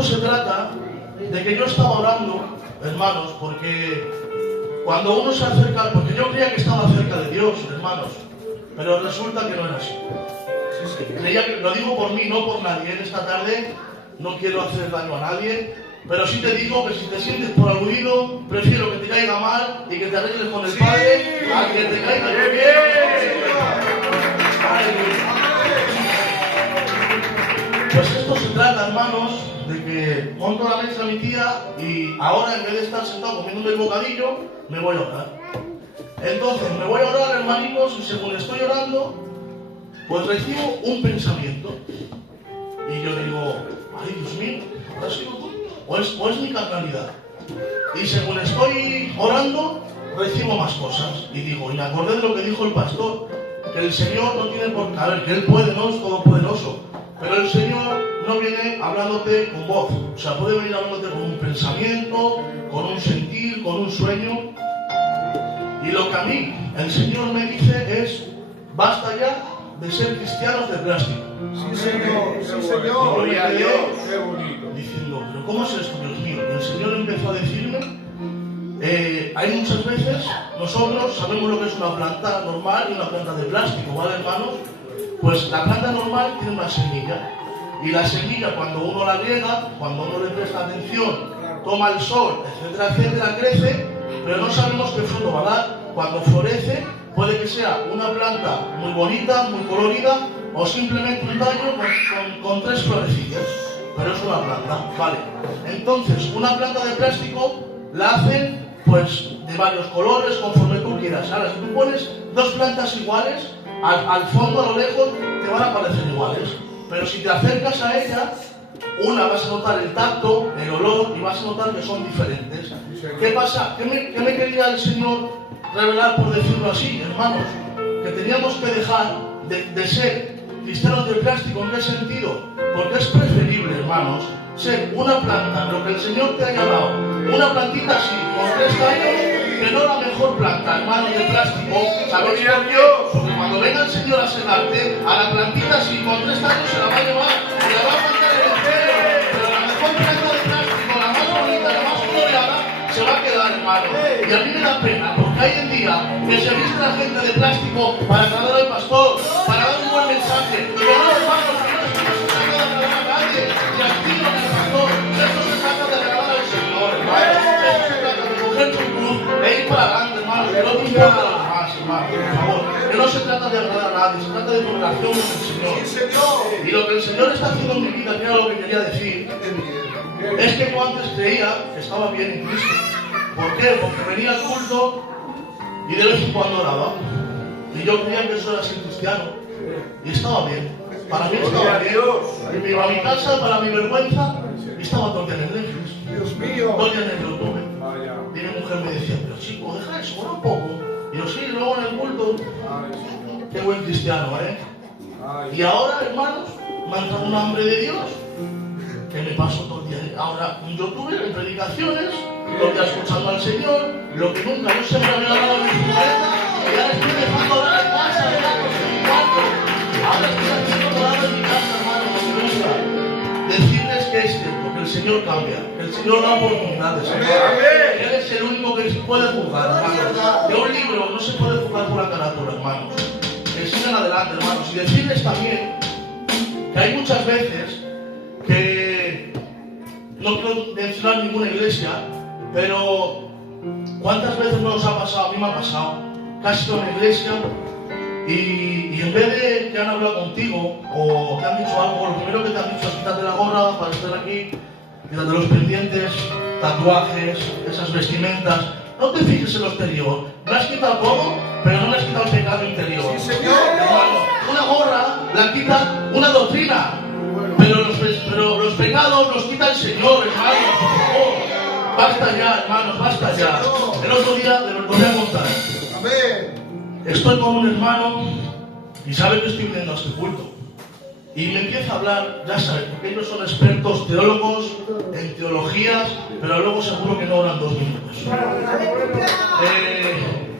esto se trata de que yo estaba orando, hermanos, porque cuando uno se acerca, porque yo creía que estaba cerca de Dios, hermanos, pero resulta que no era así. Creía que, lo digo por mí, no por nadie. En esta tarde no quiero hacer daño a nadie, pero sí te digo que si te sientes por aludido, prefiero que te caiga mal y que te arregles con el Padre a que te caiga bien. Pues esto se trata, hermanos, de que monto la mesa a mi tía y ahora en vez de estar sentado comiéndome el bocadillo, me voy a orar. Entonces me voy a orar, hermanitos, y según estoy orando, pues recibo un pensamiento. Y yo digo, ay Dios mío, ¿habrás sido tú? ¿O es mi carnalidad? Y según estoy orando, recibo más cosas. Y digo, y me acordé de lo que dijo el pastor, que el Señor no tiene por qué, a ver, que Él puede, no es todopoderoso, pero el Señor no viene hablándote con voz, o sea, puede venir hablándote con un pensamiento, con un sentir, con un sueño. Y lo que a mí el Señor me dice es, basta ya de ser cristianos de plástico. Sí, Señor, sí, Señor. Gloria a Dios. Qué bonito. Diciendo, pero ¿cómo es esto, Dios mío? Y el Señor empezó a decirme, hay muchas veces, nosotros sabemos lo que es una planta normal y una planta de plástico, ¿vale, hermanos? Pues la planta normal tiene una semilla. Y la semilla, cuando uno la riega, cuando uno le presta atención, toma el sol, etcétera, etcétera, crece, pero no sabemos qué fruto va a dar. Cuando florece, puede que sea una planta muy bonita, muy colorida, o simplemente un tallo con 3 florecillas. Pero es una planta, ¿vale? Entonces, una planta de plástico la hacen, pues, de varios colores, conforme tú quieras. Ahora, si tú pones 2 plantas iguales, al fondo, a lo lejos, te van a parecer iguales. Pero si te acercas a ella, una vas a notar el tacto, el olor, y vas a notar que son diferentes. ¿Qué pasa? ¿Qué me quería el Señor revelar, por decirlo así, hermanos? Que teníamos que dejar de ser cristianos de plástico. ¿En qué sentido? Porque es preferible, hermanos, ser una planta, lo que el Señor te haya dado, una plantita así, con 3 tallos, que no la mejor planta, hermanos, de plástico. ¿Sabéis por qué? Porque cuando venga el Señor a senarte, a la plantita así, con 3 tallos, se la va a llevar y la va a plantar en el cielo. Pero la mejor planta de plástico, la más bonita, la más coloreada, se va a quedar, hermano. Y a mí me da pena, porque hay en día que se viste la gente de plástico para agradar al pastor, para dar un buen mensaje. Pero no, hermanos, que no se trata de agradar a nadie, y aquí no es el pastor. Esto se trata de agradar al Señor, hermano. Esto se trata de coger tu cruz e ir para adelante, hermano. Que no te importa a los demás, hermano, por favor. Que no se trata de agradar a nadie, se trata de tu relación con el Señor. Y lo que el Señor está haciendo en mi vida, que era lo que quería decir, es que yo antes creía que estaba bien en Cristo. ¿Por qué? Porque venía al culto y de vez en cuando oraba. Y yo creía que eso era ser cristiano. Y estaba bien. Para mí estaba bien. Y me iba a mi casa para mi vergüenza y estaba todo el día en Netflix. Dios mío. Todo el día en el YouTube. Y mi mujer me decía, pero chico, deja eso, ora un poco. Y yo, sí, luego en el culto. Qué buen cristiano, ¿eh? Y ahora, hermanos, me ha entrado un hambre de Dios que me paso todo el día. Ahora, en YouTube, en predicaciones, lo que escuchando al Señor, lo que nunca, yo siempre había hablado de mi cabeza, y ahora estoy dejando orar en casa, hermanos, en mi cuarto. Ahora estoy haciendo orar en mi casa, hermanos, en mi casa. Decirles que es cierto, que el Señor cambia, que el Señor da oportunidades, hermanos. Él es el único que se puede juzgar, hermanos. De un libro no se puede juzgar por la carátula, hermanos. Que sigan adelante, hermanos. Y decirles también que hay muchas veces que no quiero mencionar ninguna iglesia, pero ¿cuántas veces nos ha pasado? A mí me ha pasado casi toda una iglesia y en vez de que han hablado contigo o te han dicho algo, lo primero que te han dicho es quítate la gorra para estar aquí, quítate los pendientes, tatuajes, esas vestimentas. No te fijes en lo exterior. Me has quitado todo, pero no me has quitado el pecado interior. Sí, Señor. Hermano, una gorra la quita una doctrina, pero los pecados los quita el Señor, hermano, por favor. Basta ya, hermanos, basta ya. El otro día te lo voy a contar. Amén. Estoy con un hermano y sabe que estoy viniendo a este culto. Y me empieza a hablar, ya sabes, porque ellos son expertos teólogos en teologías, pero luego seguro que no oran 2 minutos.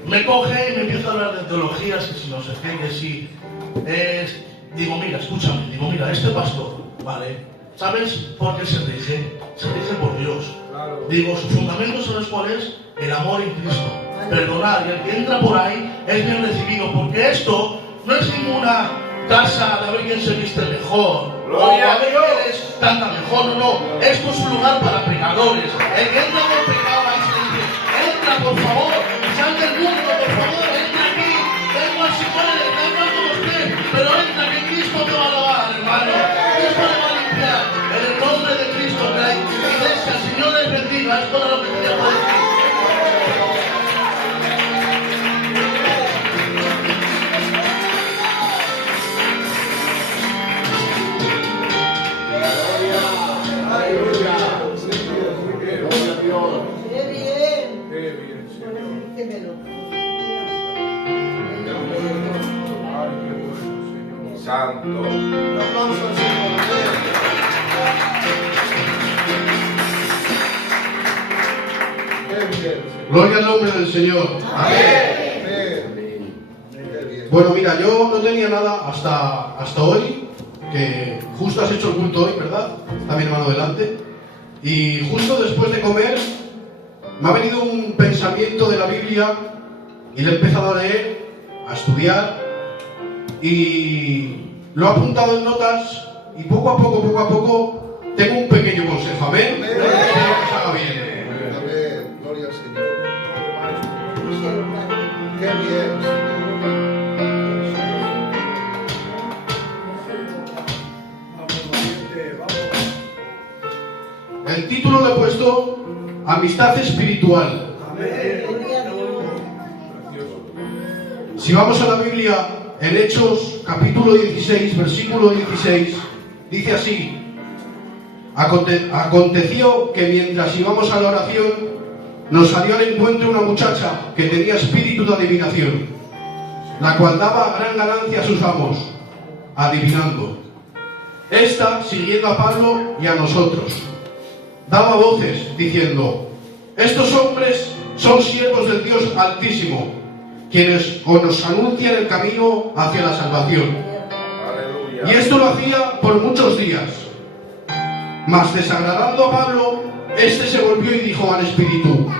Me coge y me empieza a hablar de teologías, que si no sé qué, que si... digo, mira, escúchame, digo, mira, este pastor, ¿vale? ¿Sabes por qué se rige? Digo, su fundamento, ¿sabes cuál es? El amor en Cristo. Perdonar. Y el que entra por ahí es bien recibido. Porque esto no es ninguna casa de a ver quién se viste mejor. O a ver quién canta mejor. No. Esto es un lugar para pecadores. El que entra por pecado ahí se dice, entra por favor. Sal del mundo, por favor. Entra aquí. Tengo al Señor, tengo a todos usted. Pero entra que Cristo te va a lavar, hermano. Cristo te va a limpiar. En el nombre de Cristo, que la iglesia, el Señor les bendiga. Es todo lo que quería decir. Santo. Un aplauso al Señor. Qué bien. Gloria al nombre del Señor. Amén. Bueno, mira, yo no tenía nada hasta hoy, que justo has hecho el culto hoy, ¿verdad? Está mi hermano delante. Y justo después de comer, me ha venido un pensamiento de la Biblia y le he empezado a leer, a estudiar, y lo he apuntado en notas, y poco a poco, tengo un pequeño consejo. Amén. Espero que se haga bien. Amén. Gloria al Señor. Qué bien. El título le he puesto Amistad Espiritual. Si vamos a la Biblia, en Hechos capítulo 16, versículo 16, dice así: Aconteció que mientras íbamos a la oración, nos salió al encuentro una muchacha que tenía espíritu de adivinación, la cual daba gran ganancia a sus amos, adivinando. Esta, siguiendo a Pablo y a nosotros, daba voces diciendo: estos hombres son siervos del Dios Altísimo, quienes nos anuncian el camino hacia la salvación. Aleluya. Y esto lo hacía por muchos días. Mas desagradando a Pablo, este se volvió y dijo al espíritu: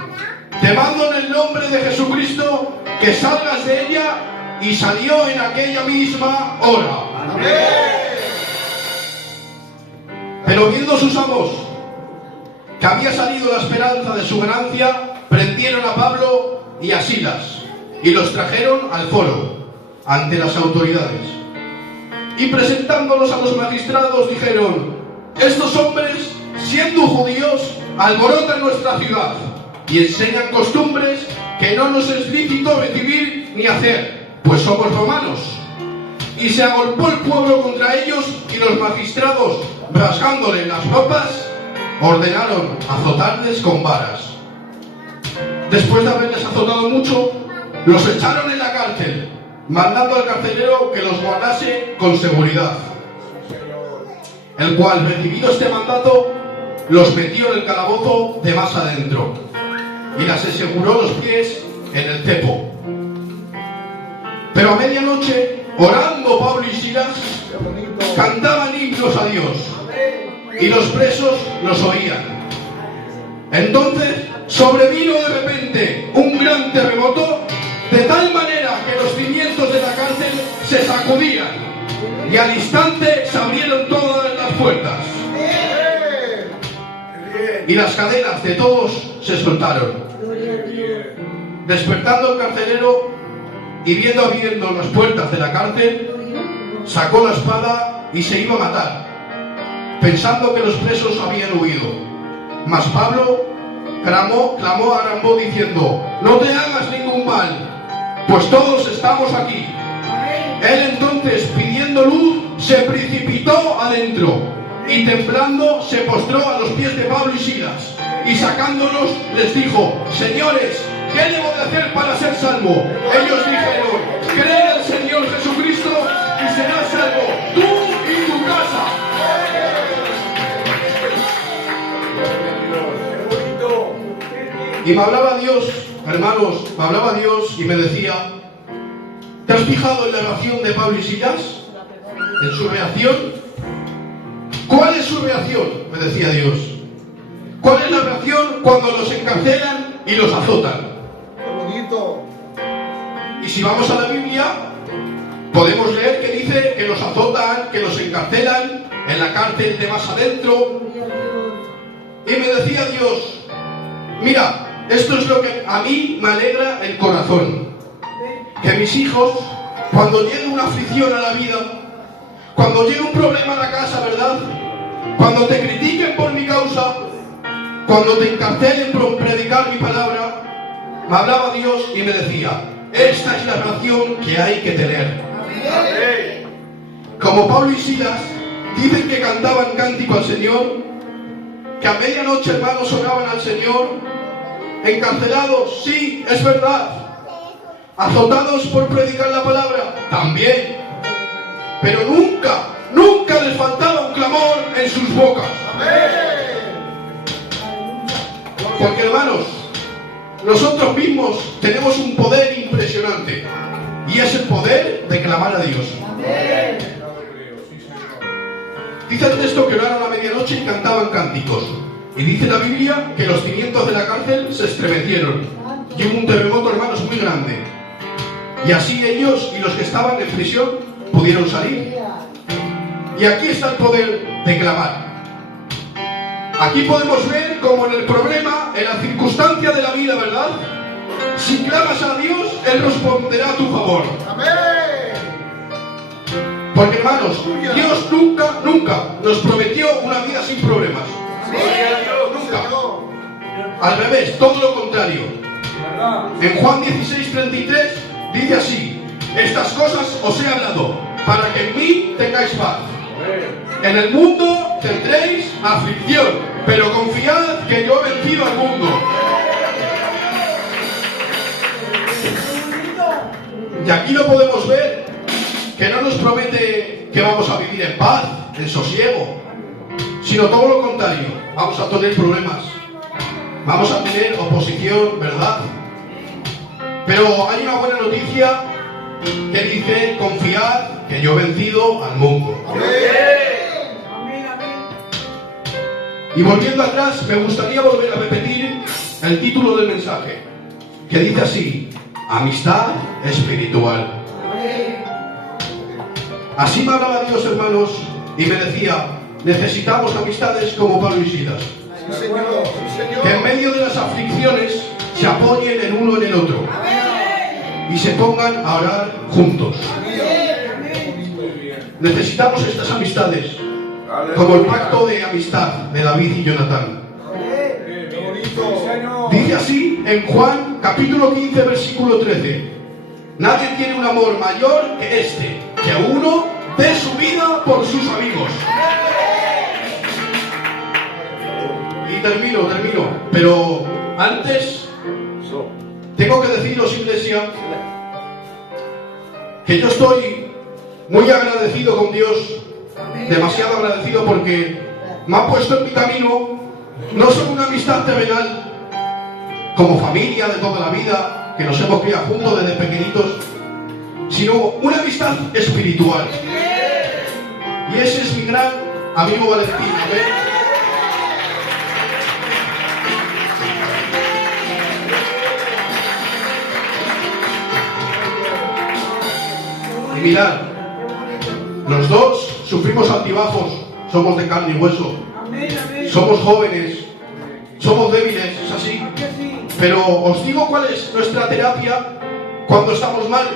te mando en el nombre de Jesucristo que salgas de ella. Y salió en aquella misma hora. Amén. Pero viendo sus amos que había salido la esperanza de su ganancia, prendieron a Pablo y a Silas y los trajeron al foro ante las autoridades. Y presentándolos a los magistrados dijeron: estos hombres, siendo judíos, alborotan nuestra ciudad y enseñan costumbres que no nos es lícito recibir ni hacer, pues somos romanos. Y se agolpó el pueblo contra ellos, y los magistrados, rasgándoles las ropas, ordenaron azotarles con varas. Después de haberles azotado mucho, los echaron en la cárcel, mandando al carcelero que los guardase con seguridad, el cual, recibido este mandato, los metió en el calabozo de más adentro y les aseguró los pies en el cepo. Pero a medianoche, orando Pablo y Silas, cantaban himnos a Dios, y los presos los oían. Entonces sobrevino de repente un gran terremoto, de tal manera que los cimientos de la cárcel se sacudían, y al instante se abrieron todas las puertas, y las cadenas de todos se soltaron. Despertando el carcelero y viendo abierto las puertas de la cárcel, sacó la espada y se iba a matar, pensando que los presos habían huido. Mas Pablo clamó a gran voz diciendo: no te hagas ningún mal, pues todos estamos aquí. Él entonces, pidiendo luz, se precipitó adentro y temblando se postró a los pies de Pablo y Silas, y sacándolos les dijo: señores, ¿qué debo de hacer para ser salvo? Ellos dijeron: cree en el Señor Jesucristo y serás salvo, tú y tu casa. Y me hablaba Dios, hermanos, me hablaba Dios y me decía: ¿te has fijado en la reacción de Pablo y Silas? ¿En su reacción? ¿Cuál es su reacción? Me decía Dios. ¿Cuál es la reacción cuando los encarcelan y los azotan. ¡Qué bonito! Y si vamos a la Biblia, podemos leer que dice que los azotan, que los encarcelan en la cárcel de más adentro. Y me decía Dios, mira, esto es lo que a mí me alegra el corazón. Que mis hijos, cuando llegue una aflicción a la vida, cuando llegue un problema a la casa, ¿verdad? Cuando te critiquen por mi causa, cuando te encarcelen por predicar mi palabra, me hablaba Dios y me decía, esta es la relación que hay que tener. Como Pablo y Silas dicen que cantaban cántico al Señor, que a medianoche, hermanos, oraban al Señor, encarcelados, sí, es verdad, azotados por predicar la palabra, también, pero nunca, nunca les faltaba un clamor en sus bocas. Porque, hermanos, nosotros mismos tenemos un poder impresionante, y es el poder de clamar a Dios. Dice el texto que oraron a medianoche y cantaban cánticos. Y dice la Biblia que los cimientos de la cárcel se estremecieron. Y hubo un terremoto, hermanos, muy grande. Y así ellos y los que estaban en prisión pudieron salir. Y aquí está el poder de clamar. Aquí podemos ver como en el problema, en la circunstancia de la vida, ¿verdad? Si clamas a Dios, Él responderá a tu favor. Porque, hermanos, Dios nunca, nunca nos prometió una vida sin problemas. Nunca. Al revés, todo lo contrario. En Juan 16:33 dice así: estas cosas os he hablado para que en mí tengáis paz. En el mundo tendréis aflicción, pero confiad que yo he vencido al mundo. Y aquí lo podemos ver, que no nos promete que vamos a vivir en paz, en sosiego, sino todo lo contrario. Vamos a tener problemas, vamos a tener oposición, ¿verdad? Pero hay una buena noticia que dice: confiad que yo he vencido al mundo. Y volviendo atrás, me gustaría volver a repetir el título del mensaje, que dice así: amistad espiritual. Así me hablaba Dios, hermanos, y me decía: necesitamos amistades como Pablo y Silas, que en medio de las aflicciones se apoyen el uno en el otro y se pongan a orar juntos. Necesitamos estas amistades, como el pacto de amistad de David y Jonatán. Dice así en Juan capítulo 15 versículo 13: nadie tiene un amor mayor que este, que uno dé su vida por sus amigos. Y termino, pero antes tengo que deciros, iglesia, que yo estoy muy agradecido con Dios, demasiado agradecido, porque me ha puesto en mi camino no solo una amistad terrenal, como familia de toda la vida, que nos hemos criado juntos desde pequeñitos, sino una amistad espiritual. Y ese es mi gran amigo Valentín. ¿Ven? Y mirad, los dos sufrimos altibajos, somos de carne y hueso, somos jóvenes, somos débiles, es así. Pero os digo cuál es nuestra terapia cuando estamos mal.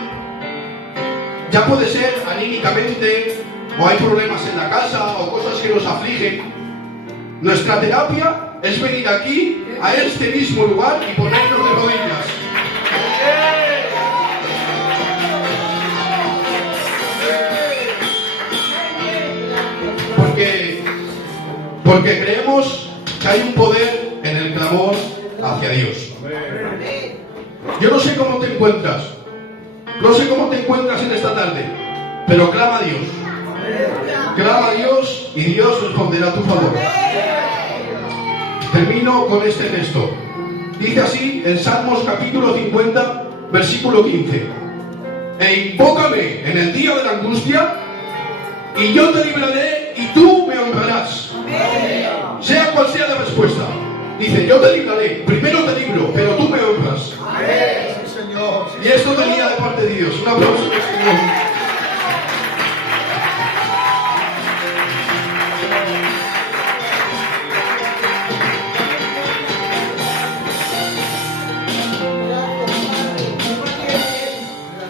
Ya puede ser anímicamente, o hay problemas en la casa, o cosas que nos afligen. Nuestra terapia es venir aquí, a este mismo lugar, y ponernos de rodillas. Porque creemos que hay un poder en el clamor hacia Dios. Yo no sé cómo te encuentras, en esta tarde, pero clama a Dios. Clama a Dios y Dios responderá a tu favor. Termino con este texto. Dice así en Salmos capítulo 50, versículo 15: e invócame en el día de la angustia, y yo te libraré y tú me honrarás. Sea cual sea la respuesta, Dice, yo te libraré, primero te libro, pero tú me honras. Amén. Sí, Señor. Sí, Y esto venía de parte de Dios. Un aplauso al Señor.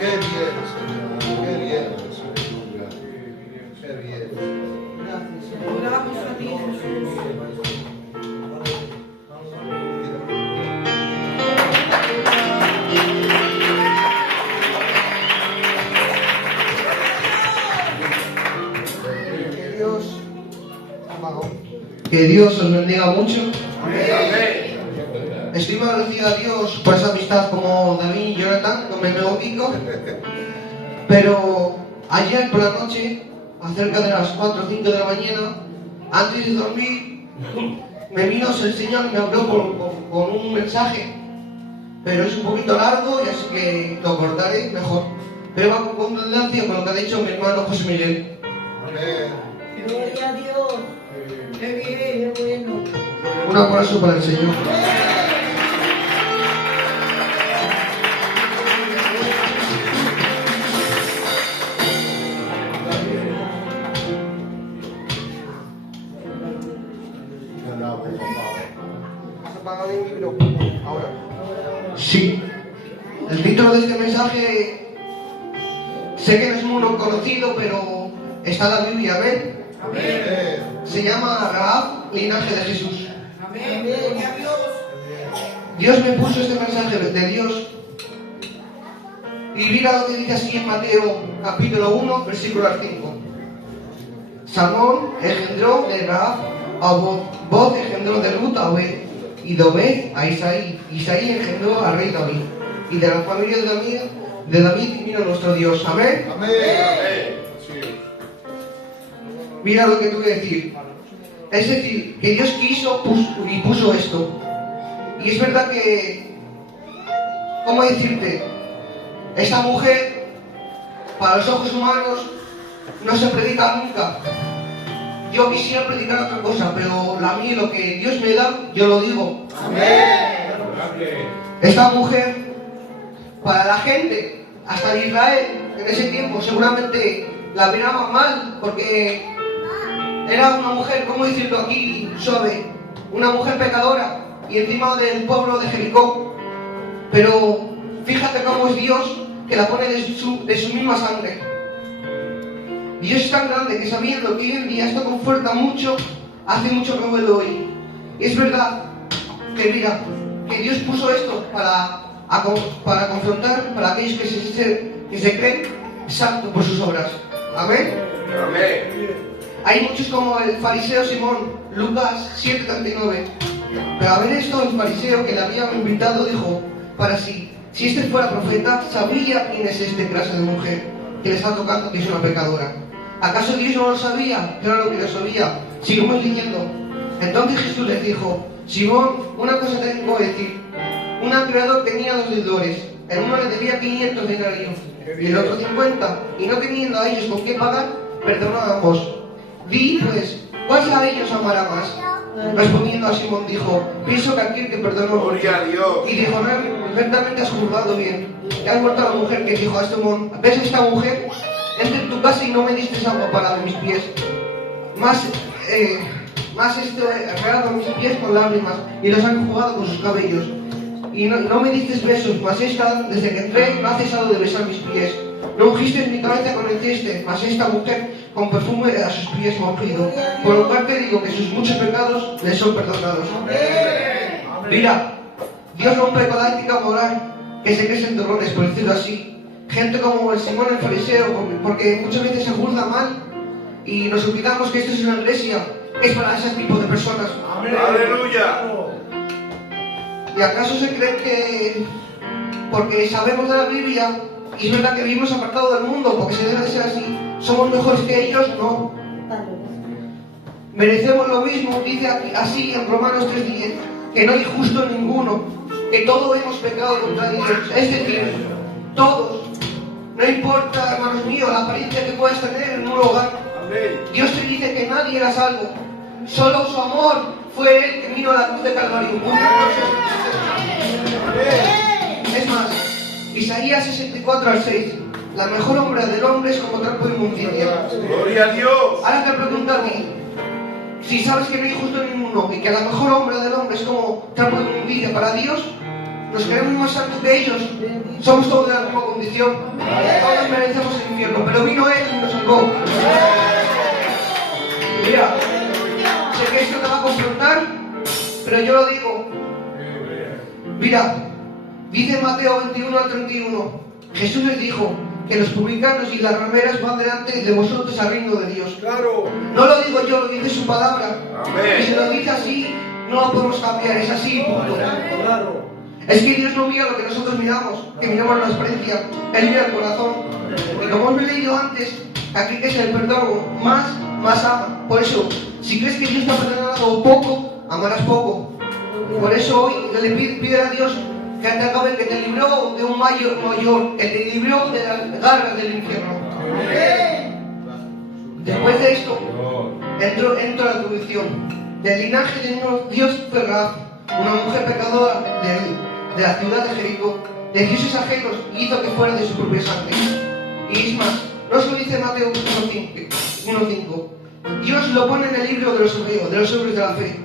Qué bien, Señor. Qué bien, Aleluya. Qué bien. Oramos a ti, Jesús. Que Dios os bendiga mucho. Amén. Estoy muy agradecido a Dios por esa amistad como David y Jonathan, con mi amigo Kiko. Pero ayer por la noche, acerca de las 4 o 5 de la mañana, antes de dormir, me vino el Señor y me habló con un mensaje. Pero es un poquito largo y así que lo cortaré mejor. Pero va con concordancia con lo que ha dicho mi hermano José Miguel. Amén. Gloria a Dios. Qué bien, qué bueno. Un aplauso para el Señor. ¿Has apagado el libro? Ahora. Sí. El título de este mensaje sé que no es muy conocido, pero está en la Biblia, ¿ven? Amén. Se llama Rahab, linaje de Jesús. Amén. Gloria a Dios. Dios me puso este mensaje de Dios. Y mira lo que dice así en Mateo capítulo 1, versículo 5. Salmón engendró de Rahab a Boz engendró de Ruth a Obed, y de Obed a Isaí. Isaí engendró al rey David. Y de la familia de David vino nuestro Dios. Amén. Amén. Sí. Mira lo que te voy a decir. Es decir, que Dios quiso y puso esto. Y es verdad que, ¿cómo decirte? Esta mujer, para los ojos humanos, no se predica nunca. Yo quisiera predicar otra cosa, pero a mí lo que Dios me da, yo lo digo. Amén. Esta mujer, para la gente, hasta en Israel, en ese tiempo, seguramente la miraban mal, porque era una mujer, ¿cómo decirlo aquí suave? Una mujer pecadora, y encima del pueblo de Jericó. Pero fíjate cómo es Dios, que la pone de su misma sangre. Dios es tan grande que sabiendo que hoy en día esto conforta mucho, hace mucho que me lo oí. Y es verdad que mira, que Dios puso esto para confrontar para aquellos que se creen santos por sus obras. Amén. Amén. Hay muchos como el fariseo Simón, Lucas 7:39. Pero a ver esto, el fariseo que le había invitado dijo para sí, si este fuera profeta, sabría quién es este clase de mujer que le está tocando, que es una pecadora. ¿Acaso Dios no lo sabía? Claro que lo sabía. Sigamos leyendo. Entonces Jesús les dijo, Simón, una cosa tengo que decir. Un acreedor tenía 2 deudores. El uno le debía 500 denarios y el otro 50. Y no teniendo a ellos con qué pagar, perdonó a ambos. Di, pues, ¿cuál a ellos amará más? Respondiendo a Simón dijo, pienso que aquel que perdonó. Gloria a Dios. Y dijo, ciertamente has juzgado bien. Te has vuelto a la mujer que dijo a Simón, ¿ves esta mujer? Entré en tu casa y no me diste agua para lavar mis pies. Más regado mis pies con lágrimas y los han enjugado con sus cabellos. Y no me diste besos, mas esta, desde que entré, no ha cesado de besar mis pies. No ungiste mi cabeza con el ceste, mas esta mujer con perfume a sus pies me ha ungido. Por lo cual te digo que sus muchos pecados le son perdonados. Mira, Dios rompe con la ética moral que se crece en terrores, por decirlo así. Gente como el Simón el fariseo, porque muchas veces se juzga mal y nos olvidamos que esto es una iglesia, que es para ese tipo de personas. Aleluya. ¿Y acaso se creen que porque sabemos de la Biblia y es verdad que vivimos apartados del mundo, porque se debe de ser así, somos mejores que ellos? No. Merecemos lo mismo, dice así en Romanos 3:10, que no hay justo ninguno, que todos hemos pecado contra Dios. Es decir, todos. No importa, hermanos míos, la apariencia que puedas tener en un hogar. Amén. Dios te dice que nadie era salvo. Solo su amor fue él que vino a la cruz de Calvario. Es más, Isaías 64:6. La mejor obra del hombre es como trapo de inmundicia. Gloria a Dios. Ahora te pregunto a ti, si sabes que no hay justo ninguno y que la mejor obra del hombre es como trapo de inmundicia para Dios, ¿nos queremos más santos que ellos? Somos todos de la misma condición. Todos merecemos el infierno, pero vino Él y nos salvó. Mira, sé que esto te va a confrontar, pero yo lo digo. Mira, dice Mateo 21:31, Jesús les dijo que los publicanos y las rameras van delante de vosotros al reino de Dios. Claro. No lo digo yo, lo dice su palabra. Amén. Y si lo dice así, no lo podemos cambiar, es así, punto. Claro. Es que Dios no mira lo que nosotros miramos, que miramos la experiencia, Él mira el corazón. Y como hemos leído antes, aquí que es el perdón, más ama. Por eso, si crees que Dios te ha perdonado poco, amarás poco. Por eso hoy le pide a Dios que te acabe, que te libró de un mayor, que te libró de las garras del infierno. Después de esto, entró la tradición del linaje de Dios Ferraz, una mujer pecadora de la ciudad de Jericó, de dioses ajenos y hizo que fuera de su propia sangre. Y es más, no se lo dice Mateo 1:5. Dios lo pone en el libro de los hebreos, de los hombres de la fe.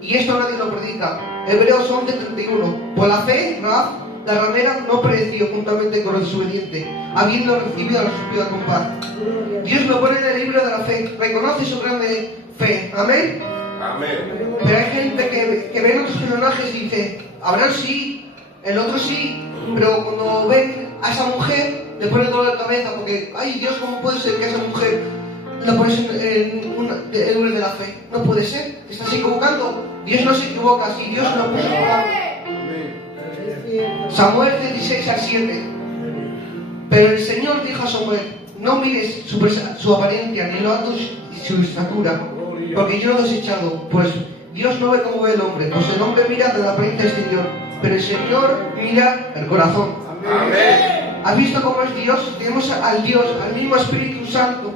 Y esto nadie lo predica. Hebreos 11:31. Por la fe, Rahab, la ramera, no pereció juntamente con los desobedientes, habiendo recibido la suspida con paz. Dios lo pone en el libro de la fe. Reconoce su grande fe. Amén. Amén. Pero hay gente que ve en otros personajes y dice, Abraham sí, el otro sí, pero cuando ven a esa mujer le pone dolor de cabeza porque, ay Dios, ¿cómo puede ser que a esa mujer la pones en el número de la fe? No puede ser, te estás equivocando. Dios no se equivoca, si Dios no puso equivocar. Samuel 16:7. Pero el Señor dijo a Samuel, no mires su apariencia ni lo alto su estatura, porque yo lo he desechado, pues Dios no ve como ve el hombre, pues el hombre mira de la apariencia exterior, pero el Señor mira el corazón. Amén. ¿Has visto cómo es Dios? Tenemos al Dios, al mismo Espíritu Santo,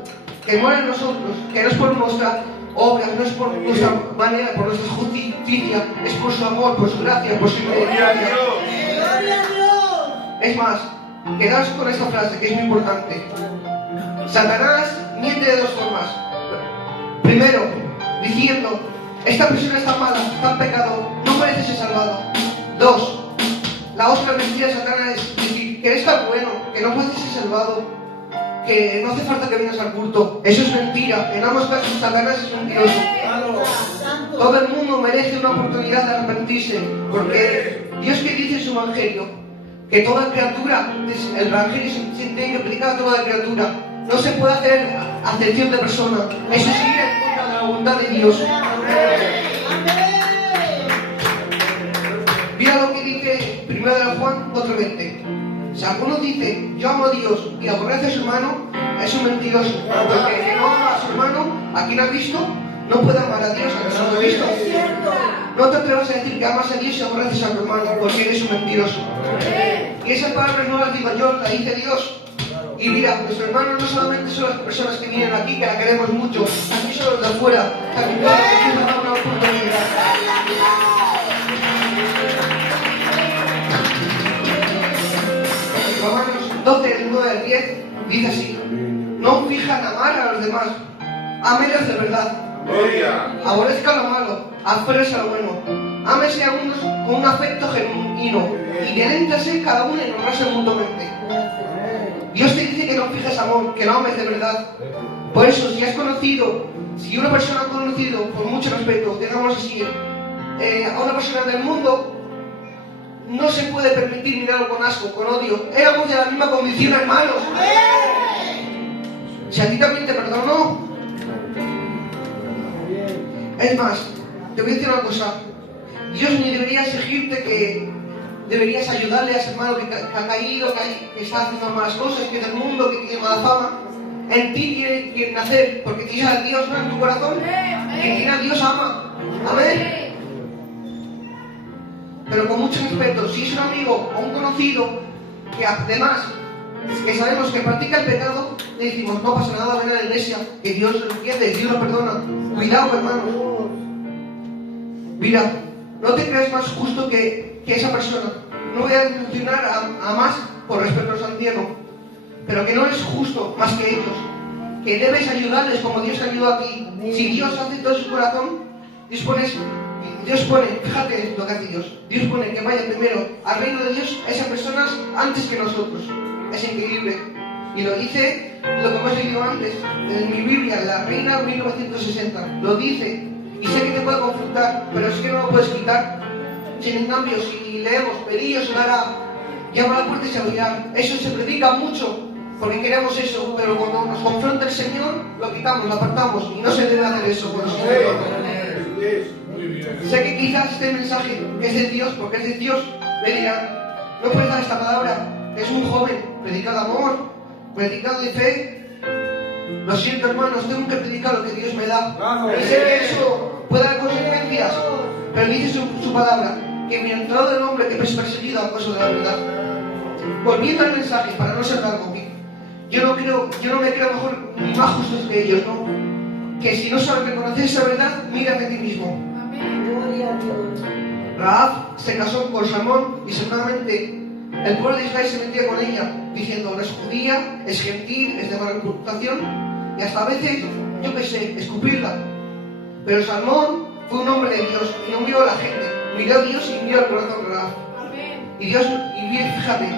que muere en nosotros, que no es por nuestra obra, no es por nuestra manera, por nuestra justicia, es por su amor, por su gracia, por su Gloria a misericordia. Dios. ¡Gloria a Dios! Es más, quedaos con esta frase que es muy importante. Satanás miente de dos formas. Primero, diciendo, esta persona está mala, está en pecado, no merece ser salvado. Dos, la otra mentira de Satanás es decir que eres tan bueno, que no puedes ser salvado, que no hace falta que vengas al culto. Eso es mentira. En ambos casos Satanás es mentiroso. Todo el mundo merece una oportunidad de arrepentirse, porque Dios que dice en su evangelio que toda criatura, el evangelio se tiene que predicar a toda criatura. No se puede hacer acepción de persona. Eso es ir en contra de la voluntad de Dios. Mira lo que dice 1 Juan 4:20. Si alguno dice, yo amo a Dios y aborrece a su hermano, es un mentiroso. Porque el que no ama a su hermano, a quien ha visto, no puede amar a Dios a quien no ha visto. No te atrevas a decir que amas a Dios y aborreces a tu hermano, porque eres un mentiroso. Y esas palabras no las digo yo, las dice Dios. Y mira, nuestros hermanos no solamente son las personas que vienen aquí, que la queremos mucho, aquí son los de afuera, también todos los que nos dan una oportunidad. Romanos 12, 9-10 dice así: no fijan amar a los demás, ámelos de verdad. Gloria. Aborrezca lo malo, aférrese a lo bueno. Ámese a unos con un afecto genuino y deléntase cada uno en honrarse mutuamente. Dios te dice que no fijes amor, que no ames de verdad. Por eso, si una persona ha conocido, con mucho respeto, digamos así, a una persona del mundo, no se puede permitir mirarlo con asco, con odio. Éramos de la misma condición, hermanos. Si a ti también te perdonó. Es más, te voy a decir una cosa. Dios ni debería exigirte que deberías ayudarle a ese hermano que ha caído, que está haciendo malas cosas, que es del mundo, que tiene mala fama. En ti quiere nacer, porque tienes a Dios, ¿no?, en tu corazón. Quien tiene a Dios ama. Amén. Pero con mucho respeto, si es un amigo o un conocido que además que sabemos que practica el pecado, le decimos, no pasa nada, ven a la iglesia, que Dios lo entiende, Dios lo perdona. Cuidado, hermanos. mira, no te creas más justo que esa persona. No voy a mencionar a más por respeto a los ancianos, pero que no eres justo más que ellos, que debes ayudarles como Dios te ayudó a ti. Si Dios hace todo su corazón, Dios pone, fíjate lo que hace Dios, Dios pone que vaya primero al reino de Dios a esas personas antes que nosotros. Es increíble. Y lo dice lo que hemos leído antes, en mi Biblia, la Reina 1960, lo dice. Y sé que te puede confrontar, pero es que no lo puedes quitar. Sin en cambio, si leemos, pedid os dará, llama a la puerta y se abrirá. Eso se predica mucho, porque queremos eso, pero cuando nos confronta el Señor, lo quitamos, lo apartamos, y no se debe hacer eso por nosotros. Sé que quizás este mensaje que es de Dios, porque es de Dios, le dirán, no puedes dar esta palabra, es muy joven, predica de amor, predica de fe. Lo siento, hermanos, tengo que predicar lo que Dios me da. Y sé que eso puede dar consecuencias, pero dice su palabra, que bienaventurado el hombre que es perseguido a causa de la verdad. Volviendo al mensaje, para no ser largo, yo no me creo mejor ni más justo que ellos, ¿no? Que si no sabes reconocer esa verdad, mírate a ti mismo. Rahab se casó con Salmón y seguramente el pueblo de Israel se metía con ella, diciendo, no es judía, es gentil, es de mala reputación, y hasta a veces, yo qué sé, escupirla. Pero Salmón fue un hombre de Dios y no miró a la gente, miró a Dios y miró al corazón de Rahab. Y bien, fíjate,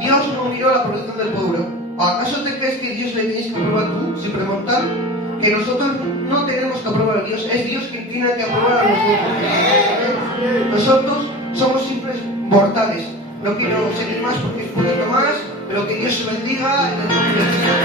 Dios no miró la protección del pueblo. ¿Acaso te crees que Dios le tienes que aprobar tú, sin preguntar? Que nosotros no tenemos que aprobar a Dios, es Dios quien tiene que aprobar a nosotros. Nosotros somos simples mortales. No quiero seguir más porque es un poquito más, pero que Dios se bendiga en el nombre del Señor.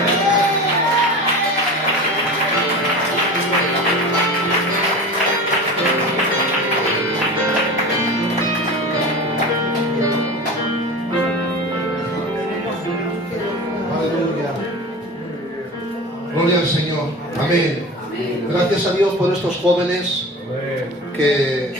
Gloria al Señor. Amén. Gracias a Dios por estos jóvenes que